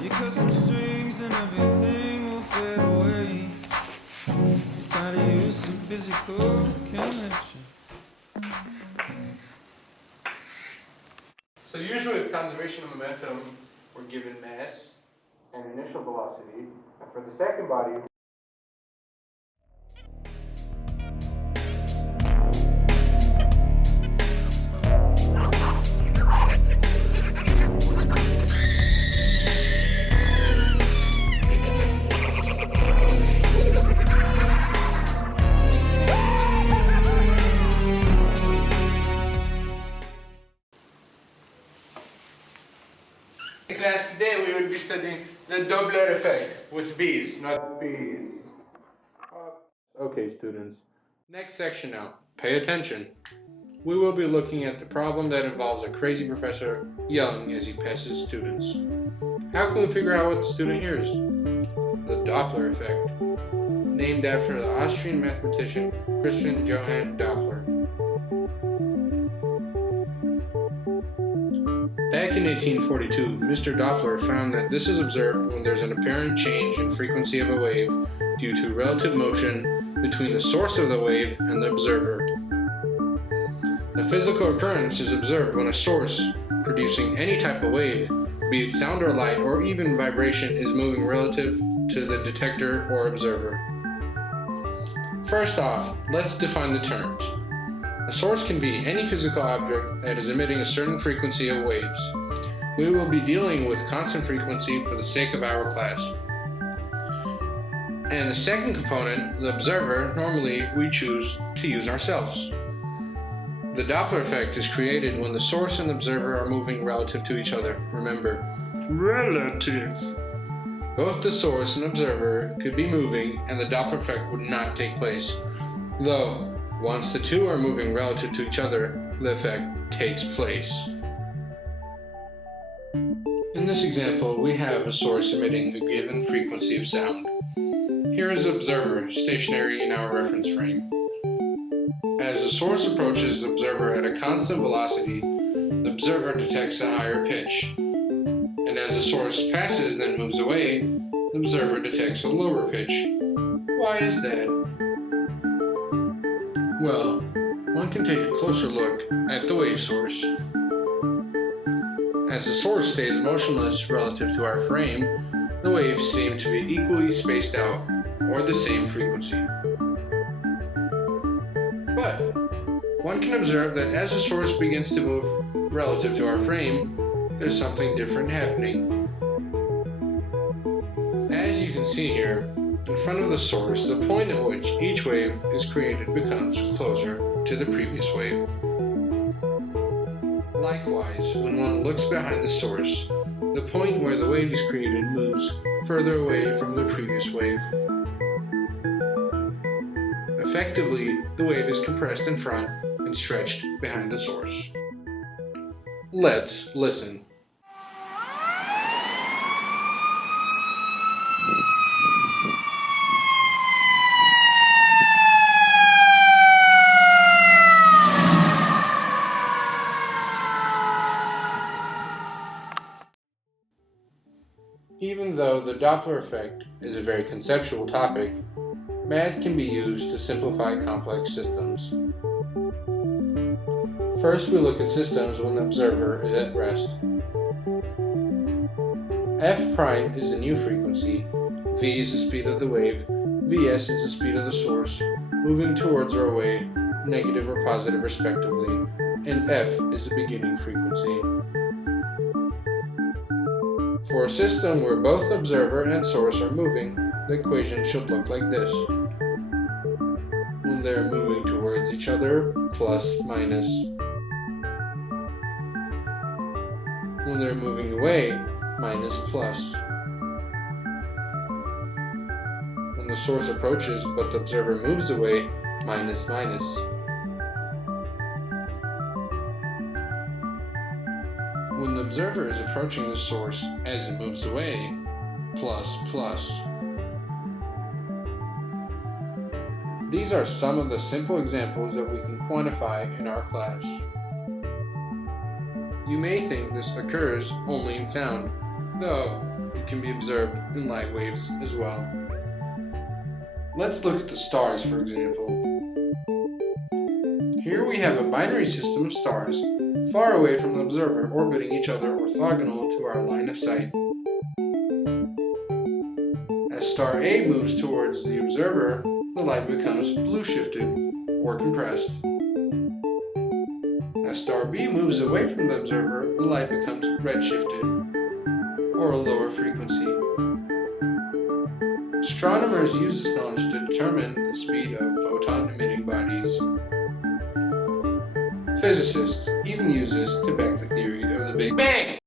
You cut some strings and everything will fade away. You're tired of using physical connection. So usually with conservation of momentum, we're given mass and initial velocity. And for the second body, in class today we will be studying the Doppler effect with bees, not bees. Okay, students. Next section now. Pay attention. We will be looking at the problem that involves a crazy professor yelling as he passes students. How can we figure out what the student hears? The Doppler effect, named after the Austrian mathematician Christian Johann Doppler. Back in 1842, Mr. Doppler found that this is observed when there's an apparent change in frequency of a wave due to relative motion between the source of the wave and the observer. The physical occurrence is observed when a source producing any type of wave, be it sound or light or even vibration, is moving relative to the detector or observer. First off, let's define the terms. A source can be any physical object that is emitting a certain frequency of waves. We will be dealing with constant frequency for the sake of our class. And the second component, the observer, normally we choose to use ourselves. The Doppler effect is created when the source and the observer are moving relative to each other. Remember, relative. Both the source and observer could be moving and the Doppler effect would not take place. Though, once the two are moving relative to each other, the effect takes place. In this example, we have a source emitting a given frequency of sound. Here is the observer, stationary in our reference frame. As the source approaches the observer at a constant velocity, the observer detects a higher pitch. And as the source passes then moves away, the observer detects a lower pitch. Why is that? Well, one can take a closer look at the wave source. As the source stays motionless relative to our frame, the waves seem to be equally spaced out, or the same frequency. But one can observe that as the source begins to move relative to our frame, there's something different happening. As you can see here, in front of the source, the point at which each wave is created becomes closer to the previous wave. Likewise, when one looks behind the source, the point where the wave is created moves further away from the previous wave. Effectively, the wave is compressed in front and stretched behind the source. Let's listen. Even though the Doppler effect is a very conceptual topic, math can be used to simplify complex systems. First, we look at systems when the observer is at rest. F prime is the new frequency, v is the speed of the wave, vs is the speed of the source, moving towards or away, negative or positive respectively, and f is the beginning frequency. For a system where both observer and source are moving, the equation should look like this. When they're moving towards each other, plus, minus. When they're moving away, minus, plus. When the source approaches but the observer moves away, minus, minus. When the observer is approaching the source as it moves away, plus, plus. These are some of the simple examples that we can quantify in our class. You may think this occurs only in sound, though it can be observed in light waves as well. Let's look at the stars, for example. Here we have a binary system of stars, far away from the observer, orbiting each other orthogonal to our line of sight. As star A moves towards the observer, the light becomes blue shifted, or compressed. As star B moves away from the observer, the light becomes red shifted, or a lower frequency. Astronomers use this knowledge to determine the speed of photon-emitting bodies. Physicists even use this to back the theory of the Big Bang.